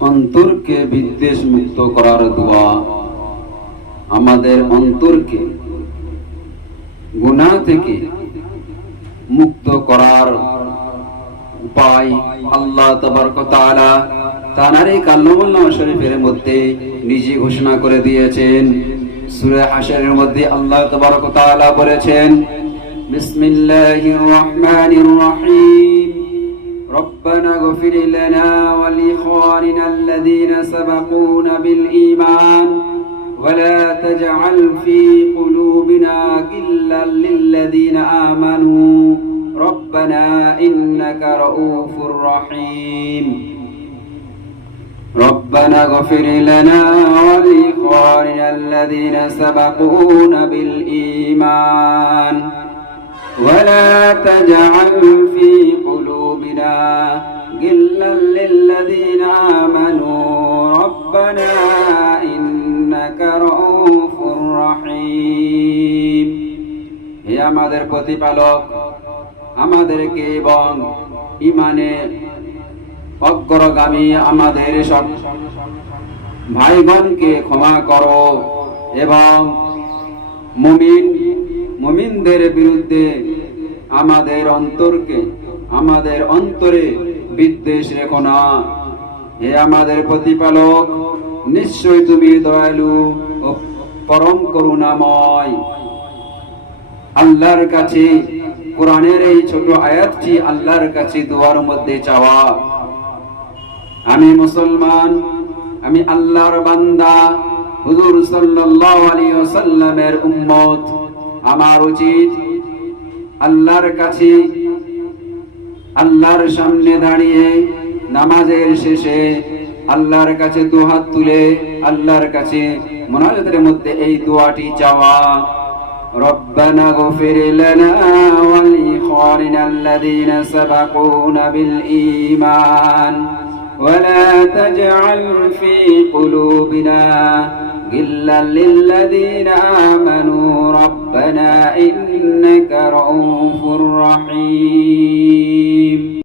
অন্তরকে বিদ্বেষ মুক্ত করার দোয়া। আমাদের অন্তরকে গুনাহ থেকে মুক্ত করার উপায় আল্লাহ তাবারক তাআলা তার এই কাল্লামুল্লাহ শরীফের মধ্যে নিজে ঘোষণা করে দিয়েছেন। সূরা হাশরের মধ্যে আল্লাহ তাবারক তাআলা বলেছেন, বিসমিল্লাহির রহমানির রহিম। ربنا اغفر لنا ولإخواننا الذين سبقونا بالإيمان ولا تجعل في قلوبنا غلا للذين آمنوا. ربنا إنك رؤوف رحيم. ربنا اغفر لنا ولإخواننا الذين سبقونا بالإيمان. ولا تجعل في قلوبنا غلا للذين آمنوا ربنا إنك رؤوف رحيم হে আমাদের প্রতিপালক আমাদেরকে এবং ইমানের অগ্রগামী আমাদের সব ভাইগণকে ক্ষমা করো এবং মুমিন মুমিনদের বিরুদ্ধে আমাদের অন্তরকে, আমাদের অন্তরে বিদ্বেষ রেখো না। হে আমাদের প্রতিপালক, নিশ্চয় তুমি দয়ালু ও পরম করুণাময়। আল্লাহর কাছে, কোরআনের এই ছোট আয়াতটি আল্লাহর কাছে দোয়ার মধ্যে চাওয়া। আমি মুসলমান, আমি আল্লাহর বান্দা, হুজুর সাল্লাল্লাহু আলাইহি ওয়াসাল্লামের উম্মত। আমার উচিত আল্লাহর কাছে আল্লাহর সামনে দাঁড়িয়ে নামাজের শেষে আল্লাহর কাছে দুহাত তুলে আল্লাহর কাছে মোনাজাতের মধ্যে এই দোয়াটি চাওয়া ربنا اغفر لنا ولإخواننا الذين سبقونا بالإيمان ولا تجعل في قلوبنا غلا للذين آمنوا ربنا إنك رؤوف رحيم.